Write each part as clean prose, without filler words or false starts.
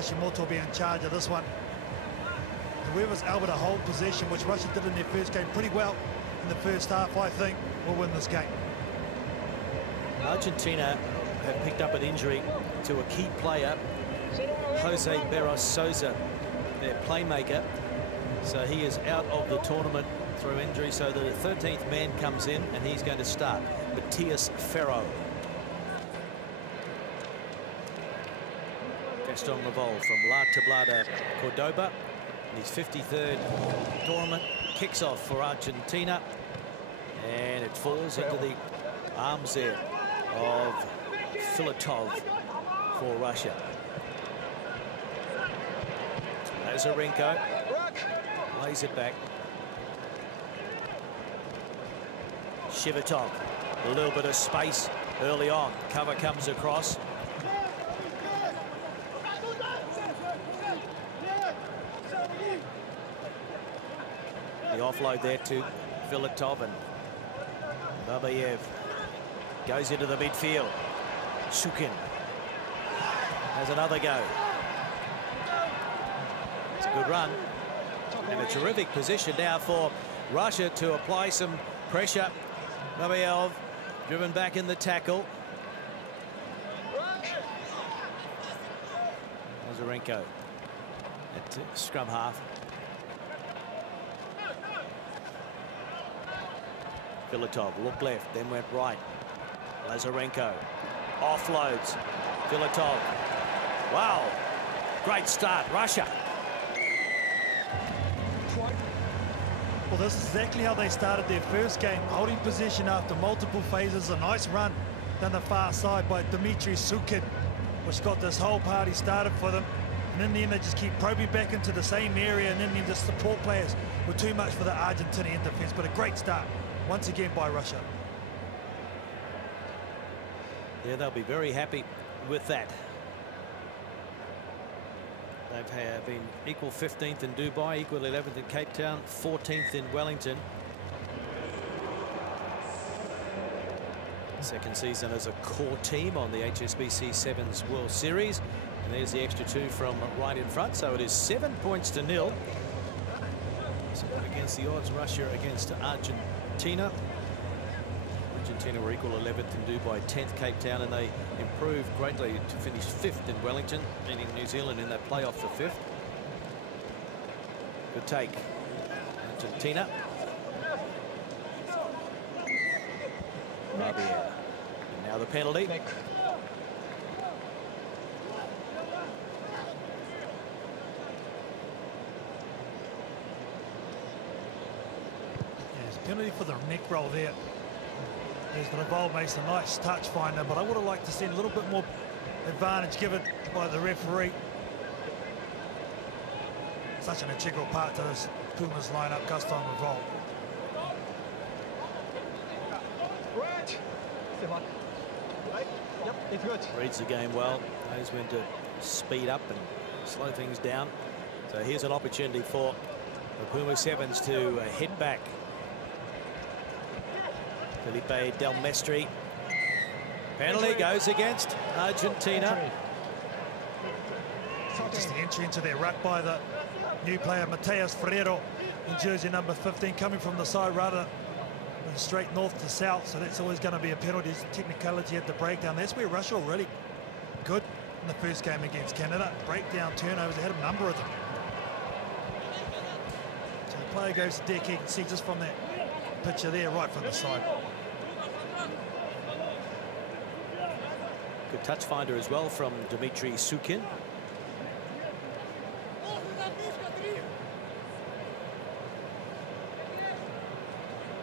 Hashimoto will be in charge of this one. Whoever's able to hold possession, which Russia did in their first game pretty well in the first half, I think will win this game. Argentina have picked up an injury to a key player, Jose Barros Souza, their playmaker. So he is out of the tournament through injury. So the 13th man comes in and he's going to start, Matias Ferro. Gaston Laval from La Tablada, Cordoba. His 53rd tournament kicks off for Argentina, and it falls into the arms there of Filatov for Russia. Lazarenko lays it back. Shivitov, a little bit of space early on. Cover comes across. The offload there to Filatov, and Babayev goes into the midfield. Shukin has another go. It's a good run and a terrific position now for Russia to apply some pressure. Babayev driven back in the tackle. Lazarenko at scrum half. Filatov looked left, then went right. Lazarenko offloads. Filatov. Wow, great start, Russia. Well, this is exactly how they started their first game, holding possession after multiple phases. A nice run down the far side by Dmitry Sukin, which got this whole party started for them. And in the end, they just keep probing back into the same area, and in the end, the support players were too much for the Argentinian defense. But a great start once again by Russia. Yeah, they'll be very happy with that. They've been equal 15th in Dubai, equal 11th in Cape Town, 14th in Wellington. Second season as a core team on the HSBC Sevens World Series. And there's the extra 2 from right in front. So it is 7 points to 0. So against the odds, Russia against Argentina. Argentina were equal 11th in Dubai, 10th Cape Town, and they improved greatly to finish 5th in Wellington, beating New Zealand in that playoff for 5th. Good take, Argentina. And now the penalty. Penalty for the neck roll there. As the Laval makes a nice touch finder, but I would have liked to see a little bit more advantage given by the referee. Such an integral part to this Pumas lineup, Gaston Laval. Reads the game well, knows when to speed up and slow things down. So here's an opportunity for the Puma Sevens to hit back. Felipe Del Mestre. Penalty goes against Argentina. Just the entry into their ruck by the new player Mateus Ferreiro in jersey number 15, coming from the side rather than straight north to south, so that's always going to be a penalty. Technicality at the breakdown. That's where Russia were really good in the first game against Canada. Breakdown turnovers, they had a number of them. So the player goes to deck. You can see just from that picture there, right from the side. Good touch finder as well from Dmitry Sukin.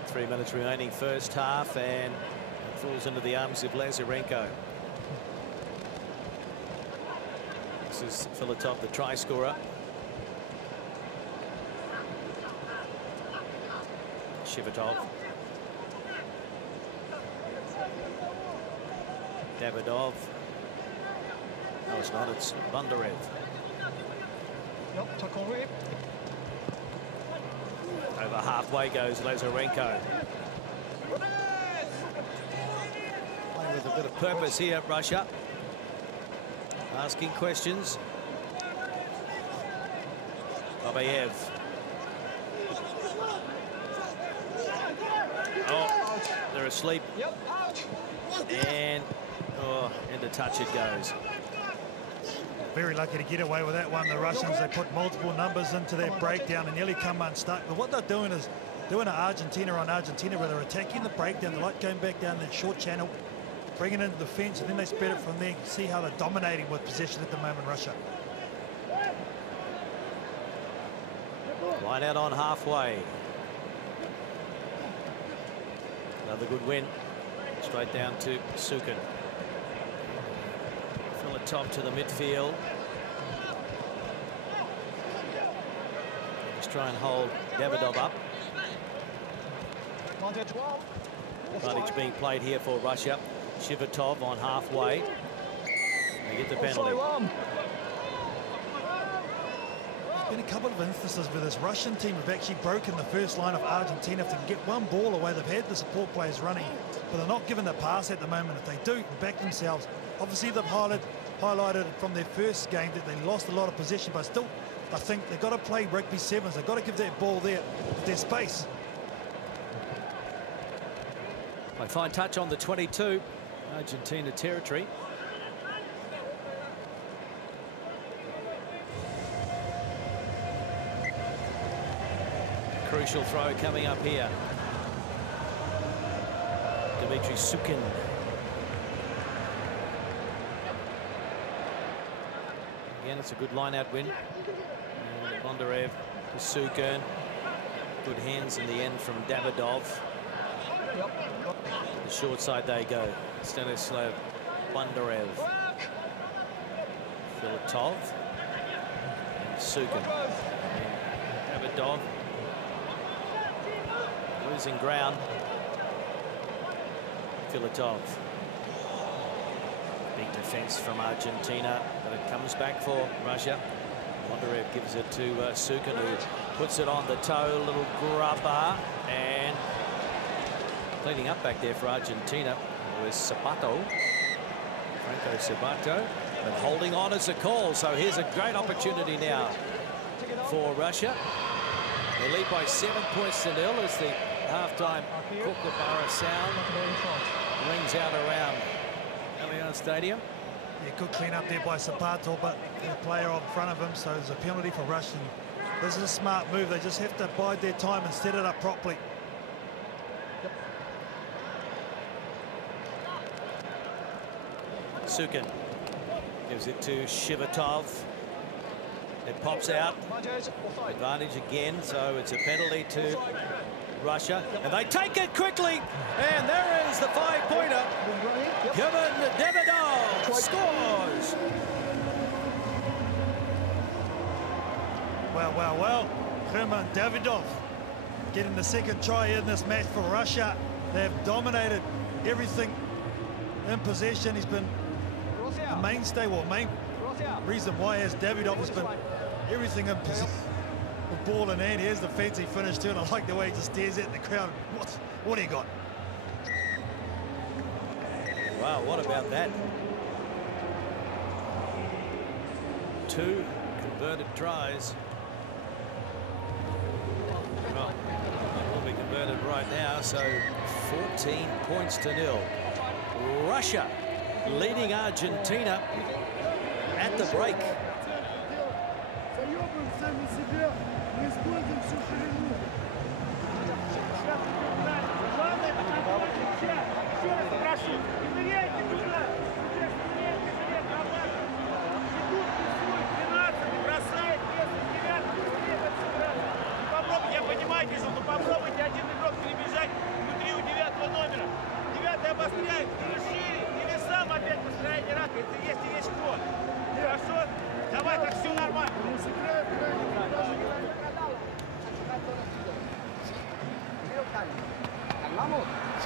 Three minutes remaining first half, and it falls into the arms of Lazarenko. This is Filatov, the try scorer. Shivitov. Davidov. No, it's not. It's Bondarev. Over halfway goes Lazarenko. Playing with a bit of purpose here, Russia. Asking questions. Babayev. Oh, they're asleep. And, oh, into touch it goes. Very lucky to get away with that one. The Russians, they put multiple numbers into their breakdown and nearly come unstuck. But what they're doing is doing an Argentina on Argentina, where they're attacking the breakdown. They like going back down that short channel, bringing it into the fence, and then they spread it from there. See how they're dominating with possession at the moment, Russia. Line out on halfway. Another good win. Straight down to Sukin. From the top to the midfield. Let's try and hold Davidov up. Advantage being played here for Russia. Shivatov on halfway. They get the penalty. Been a couple of instances where this Russian team have actually broken the first line of Argentina. If they can get one ball away, they've had the support players running, but they're not given the pass at the moment. If they do back themselves, obviously they've highlighted from their first game that they lost a lot of possession, but still I think they've got to play rugby sevens. They've got to give that ball there, their space. A fine touch on the 22, Argentina territory. Crucial throw coming up here. Dmitry Sukin. Again, it's a good line-out win. And Bondarev to Sukin. Good hands in the end from Davidov. The short side they go. Stanislav Bondarev. Filatov. And Sukin. And Davidov. Losing ground. Filatov. Big defense from Argentina, but it comes back for Russia. Bondarev gives it to Sukin, who puts it on the toe. Little grubber, and cleaning up back there for Argentina was Sabato. Franco Sabato, but holding on as a call. So here's a great opportunity now for Russia. They lead by 7 points to 0 as the halftime Kookaburra sound rings out around Allianz Stadium. Yeah, good clean up there by Sabato, but the player in front of him, so there's a penalty for Russia. This is a smart move. They just have to bide their time and set it up properly. Sukin gives it to Shivatov. It pops out. Advantage again, so it's a penalty to Russia, and they take it quickly, and there is the 5-pointer. Kevin Davidov scores. Well, Herman Davidov getting the second try in this match for Russia. They've dominated everything in possession. He's been a mainstay, main reason why has Davidov has been everything in possession. The ball in hand. Here's the fancy finish too, and I like the way he just stares at the crowd. What do you got? Wow, what about that? 2 converted tries. Well, will be converted right now, so 14 points to 0. Russia leading Argentina at the break.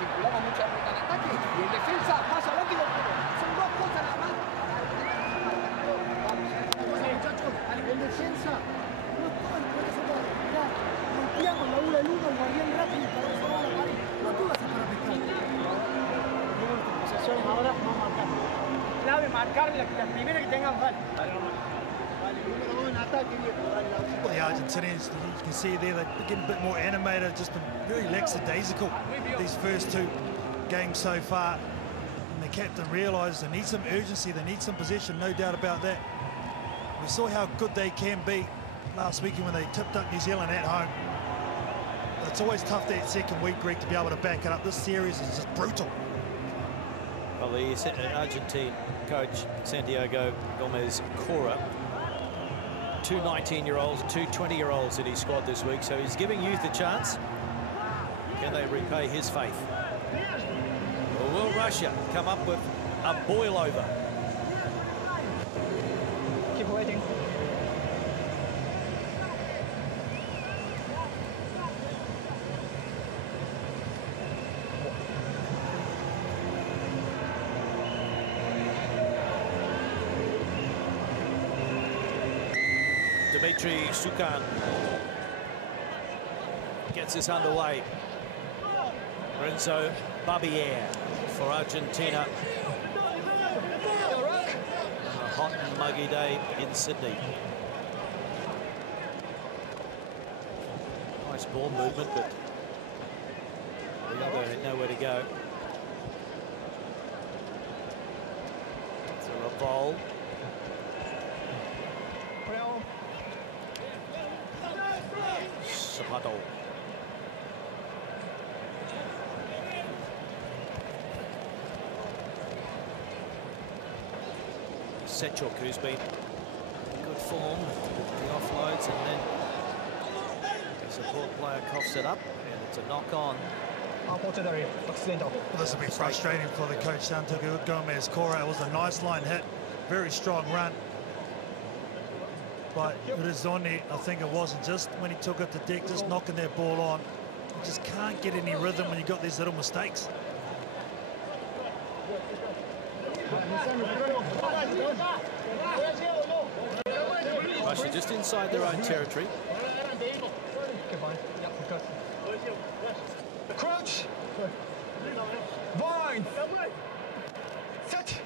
Circulamos mucha ruta en ataque y en defensa más adelante son 2 cosas nada más. Muchachos, en defensa no todo el proceso para respirar. Golpeamos la 1 al 1, el guardián rápido para salvar la pared. No tú vas a para pescar. Posesiones ahora, vamos a marcar. Clave marcar la primera que tengan, vale. Vale, número 2 en ataque, viejo. Argentinians, you can see there, they're getting a bit more animated, just been very lackadaisical these first two games so far. And the captain realised they need some urgency, they need some possession, no doubt about that. We saw how good they can be last weekend when they tipped up New Zealand at home. But it's always tough that second week, Greg, to be able to back it up. This series is just brutal. Well, the Argentine coach, Santiago Gomez Cora, 2 19-year-olds, 2 20-year-olds in his squad this week, so he's giving youth a chance. Can they repay his faith? Or will Russia come up with a boil-over? Keep waiting. Dimitri Sukan gets us underway. Renzo Barbier for Argentina. On a hot and muggy day in Sydney. Nice ball movement, but the other had nowhere to go. It's a revolve. Sabato. Sechuk, who's been in good form, the offloads, and then the support player coughs it up, and it's a knock-on. Accidental. Well, this will be frustrating for the coach, Santiago Gomez Cora. It was a nice line hit, very strong run. But Rizzoni, I think it wasn't just when he took it to deck, just knocking that ball on. You just can't get any rhythm when you got these little mistakes. Russia just inside their own territory. Crouch. Bind. Set.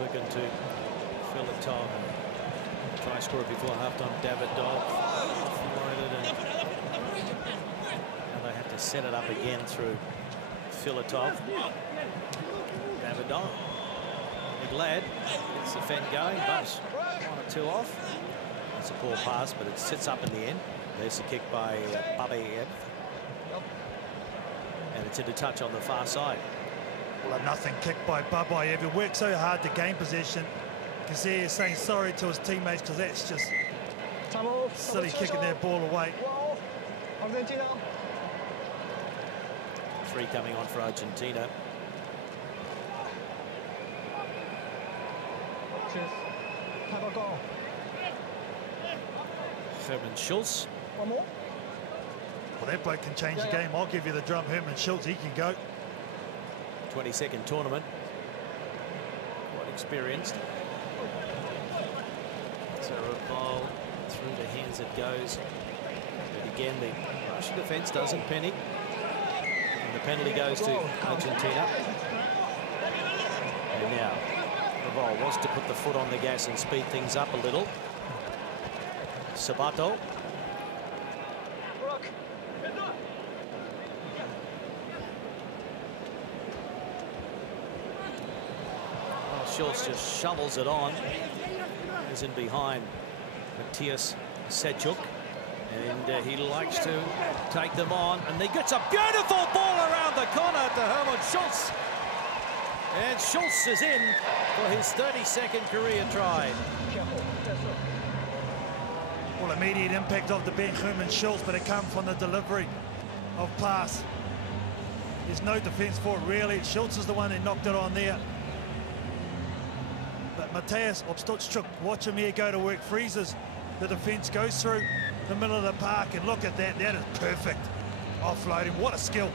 Looking to fill the top and try score before halftime. David Dobb and they have to set it up again through Filatov. David Dobb, big lad, gets the fend going, bumps 1 or 2 off. It's a poor pass, but it sits up in the end. There's a kick by Babiev, and it's into touch on the far side. Well, a nothing kick by Babayev. He worked so hard to gain possession. You can see he's saying sorry to his teammates because that's just silly kicking their ball away. 3 coming on for Argentina. Herman Schultz. One more. Well, that bloke can change the game. I'll give you the drum. Herman Schultz, he can go. 22nd tournament, quite experienced. So revolve through the hands it goes, but again the Russian defence doesn't panic, and the penalty goes to Argentina. And now Revolve wants to put the foot on the gas and speed things up a little. Sabato. Schultz just shovels it on. Is in behind Matthias Sechuk, and he likes to take them on, and he gets a beautiful ball around the corner to Herman Schultz, and Schultz is in for his 32nd career try. Well, immediate impact of the bench, Herman Schultz, but it comes from the delivery of pass. There's no defence for it, really. Schultz is the one that knocked it on there. But Matthias Obstochchuk, watch him here go to work, freezes the defence, goes through the middle of the park, and look at that, that is perfect. Offloading, what a skill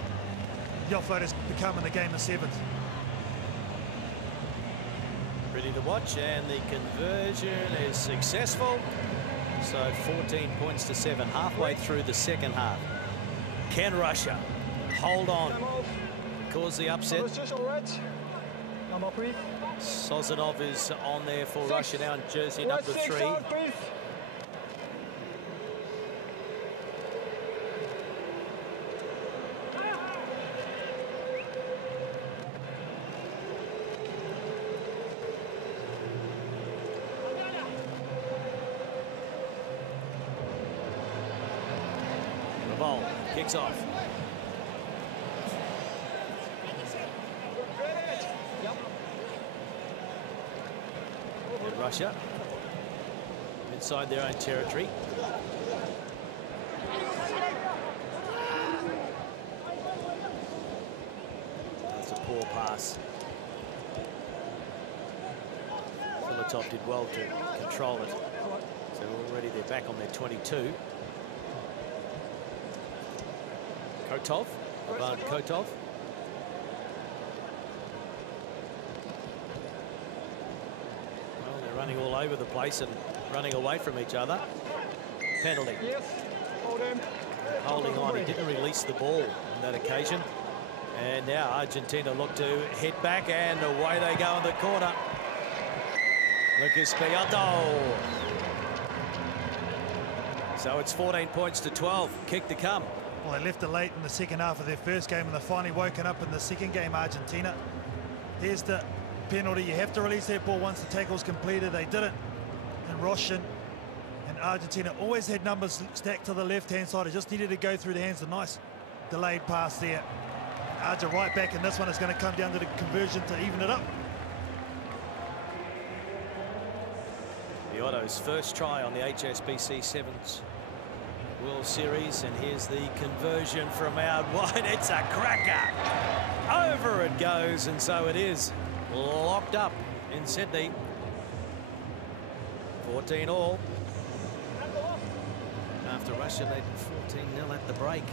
the offload has become in the game of sevens. Ready to watch, and the conversion is successful. So 14 points to 7, halfway through the second half. Can Russia hold on, cause the upset? Sozanov is on there for Russia now in jersey number 3. Raval kicks off. Russia inside their own territory. That's a poor pass. Filatov did well to control it. So already they're back on their 22. Kotov, Ivan Kotov. Running all over the place and running away from each other. Penalty. Yes. Hold him. Holding on. He didn't release the ball on that occasion. And now Argentina look to hit back, and away they go in the corner. Lucas Beato. So it's 14 points to 12. Kick to come. Well, they left it late in the second half of their first game, and they're finally woken up in the second game, Argentina. Here's the penalty. You have to release that ball once the tackle's completed. They didn't. And Roshan and Argentina always had numbers stacked to the left-hand side. It just needed to go through the hands. A nice delayed pass there. Arja right back, and this one is going to come down to the conversion to even it up. Beato's first try on the HSBC Sevens World Series, and here's the conversion from out wide. It's a cracker. Over it goes, and so it is. Locked up in Sydney. 14 all. After Russia, they 14-0 at the break.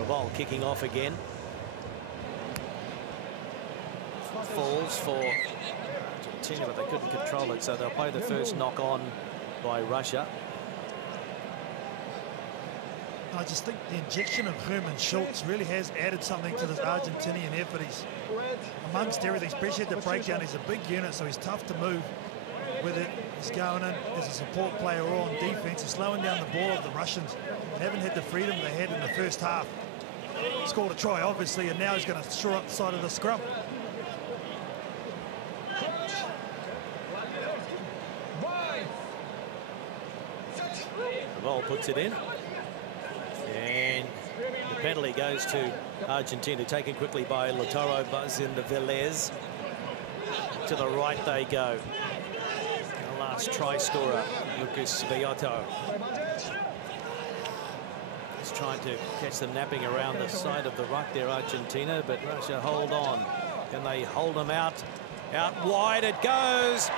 Raval kicking off again. Falls for Argentina, but they couldn't control it, so they'll play the first knock on by Russia. I just think the injection of Herman Schultz really has added something to this Argentinian effort. He's amongst everything, especially at the breakdown. He's a big unit, so he's tough to move with it. He's going in as a support player or on defense. He's slowing down the ball of the Russians. They haven't had the freedom they had in the first half. Scored a try, obviously, and now he's going to shore up the side of the scrum. Raval puts it in. And the penalty goes to Argentina, taken quickly by Lautaro Buzz in the Velez. To the right they go. The last try scorer, Lucas Beato. He's trying to catch them napping around the side of the ruck there, Argentina, but Russia hold on. Can they hold them out? Out wide it goes.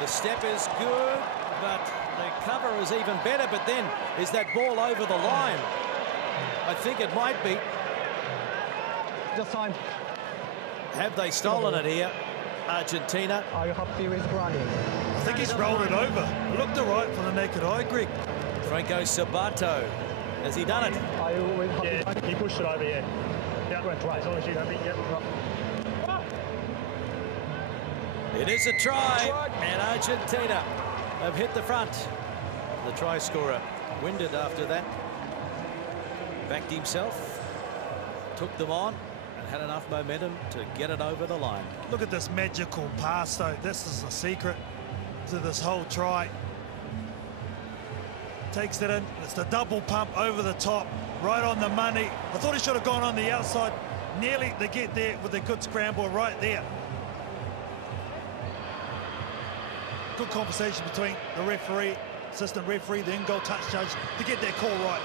The step is good, but the cover is even better. But then, is that ball over the line? I think it might be. Just time. Have they stolen it here, Argentina? Are you happy with running? I think he's rolled it over. It looked all right for the naked eye, Greg. Franco Sabato, has he done it? Are you with happy? Yeah, he pushed it over, yeah. Yeah, right. As long as you have it, yeah. It is a try, and Argentina have hit the front. The try scorer winded after that. Backed himself, took them on, and had enough momentum to get it over the line. Look at this magical pass, though. This is the secret to this whole try. Takes it in. It's the double pump over the top, right on the money. I thought he should have gone on the outside. Nearly to get there with a good scramble right there. Good conversation between the referee, assistant referee, the in-goal touch judge to get that call right.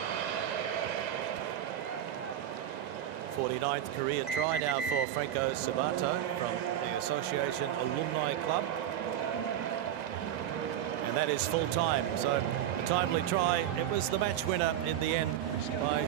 49th career try now for Franco Sabato from the Association Alumni Club. And that is full time. So a timely try. It was the match winner in the end by